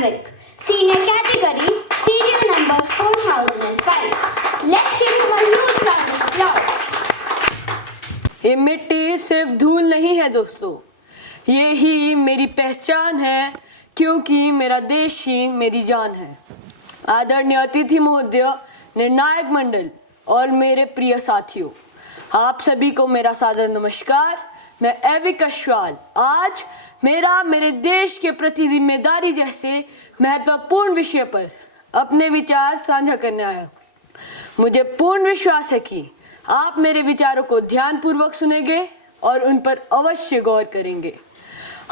Navik, Senior Category, Serial number 4005. Let's give him a huge round of applause. ये मिट्टी सिर्फ धूल नहीं है दोस्तों, ये ही मेरी पहचान है, क्योंकि मेरा देश ही मेरी जान है। आदरणीय अतिथि महोदय, निर्णायक मंडल और मेरे प्रिय साथियों, आप सभी को मेरा सादर नमस्कार। मैं एविक अश्वाल आज मेरे देश के प्रति जिम्मेदारी जैसे महत्वपूर्ण विषय पर अपने विचार साझा करने आया। मुझे पूर्ण विश्वास है कि आप मेरे विचारों को ध्यानपूर्वक सुनेंगे और उन पर अवश्य गौर करेंगे।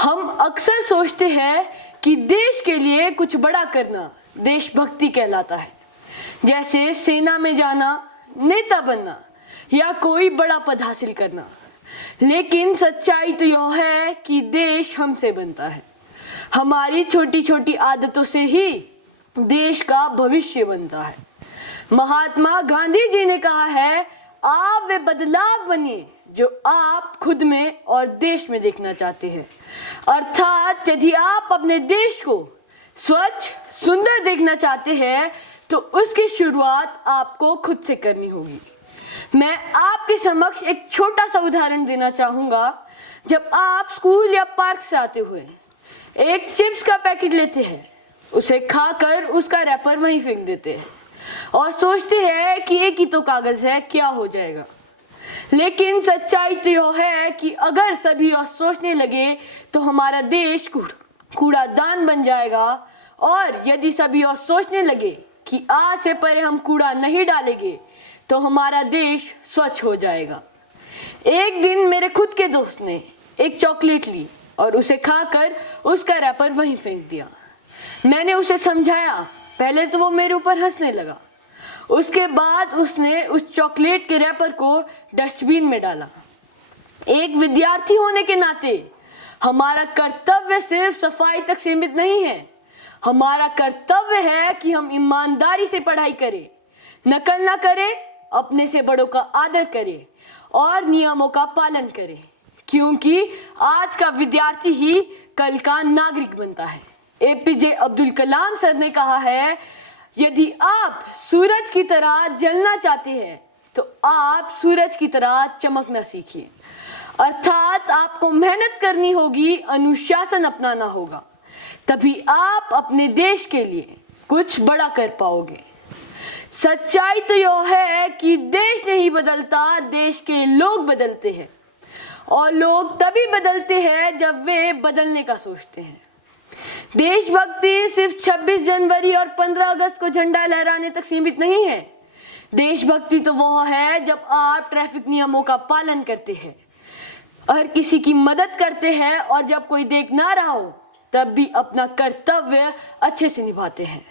हम अक्सर सोचते हैं कि देश के लिए कुछ बड़ा करना देशभक्ति कहलाता है, जैसे सेना में जाना, नेता बनना या कोई बड़ा पद हासिल करना। लेकिन सच्चाई तो यह है कि देश हमसे बनता है। हमारी छोटी छोटी आदतों से ही देश का भविष्य बनता है। महात्मा गांधी जी ने कहा है, आप वे बदलाव बनिए जो आप खुद में और देश में देखना चाहते हैं। अर्थात यदि आप अपने देश को स्वच्छ सुंदर देखना चाहते हैं तो उसकी शुरुआत आपको खुद से करनी होगी। मैं आपके समक्ष एक छोटा सा उदाहरण देना चाहूंगा। जब आप स्कूल या पार्क से आते हुए एक चिप्स का पैकेट लेते हैं, उसे खाकर उसका रैपर वहीं फेंक देते हैं और सोचते हैं कि एक ही तो कागज है, क्या हो जाएगा। लेकिन सच्चाई तो यह है कि अगर सभी और सोचने लगे तो हमारा देश कूड़ादान बन जाएगा, और यदि सभी और सोचने लगे कि आज से पहले हम कूड़ा नहीं डालेंगे तो हमारा देश स्वच्छ हो जाएगा। एक दिन मेरे खुद के दोस्त ने एक चॉकलेट ली और उसे खाकर उसका रैपर वहीं फेंक दिया। मैंने उसे समझाया, पहले तो वो मेरे ऊपर हंसने लगा। उसके बाद उसने उस चॉकलेट के रैपर को डस्टबिन में डाला। एक विद्यार्थी होने के नाते हमारा कर्तव्य सिर्फ सफाई तक सीमित नहीं है। हमारा कर्तव्य है कि हम ईमानदारी से पढ़ाई करें, नकल ना करें, अपने से बड़ों का आदर करें और नियमों का पालन करें, क्योंकि आज का विद्यार्थी ही कल का नागरिक बनता है। एपीजे अब्दुल कलाम सर ने कहा है, यदि आप सूरज की तरह जलना चाहते हैं तो आप सूरज की तरह चमकना सीखिए। अर्थात आपको मेहनत करनी होगी, अनुशासन अपनाना होगा, तभी आप अपने देश के लिए कुछ बड़ा कर पाओगे। सच्चाई तो यह है कि देश नहीं बदलता, देश के लोग बदलते हैं, और लोग तभी बदलते हैं जब वे बदलने का सोचते हैं। देशभक्ति सिर्फ 26 जनवरी और 15 अगस्त को झंडा लहराने तक सीमित नहीं है। देशभक्ति तो वह है जब आप ट्रैफिक नियमों का पालन करते हैं, हर किसी की मदद करते हैं, और जब कोई देख ना रहा हो तब भी अपना कर्तव्य अच्छे से निभाते हैं।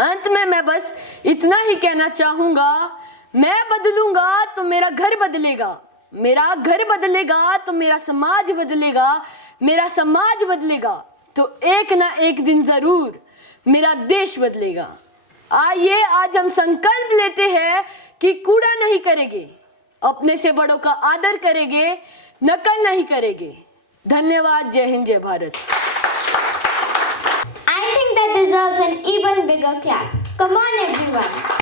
अंत में मैं बस इतना ही कहना चाहूंगा, मैं बदलूंगा तो मेरा घर बदलेगा, मेरा घर बदलेगा तो मेरा समाज बदलेगा, मेरा समाज बदलेगा तो एक ना एक दिन जरूर मेरा देश बदलेगा। आइए आज हम संकल्प लेते हैं कि कूड़ा नहीं करेंगे, अपने से बड़ों का आदर करेंगे, नकल नहीं करेंगे। धन्यवाद। जय हिंद, जय Bharat. I think that deserves an even bigger clap. Come on everyone.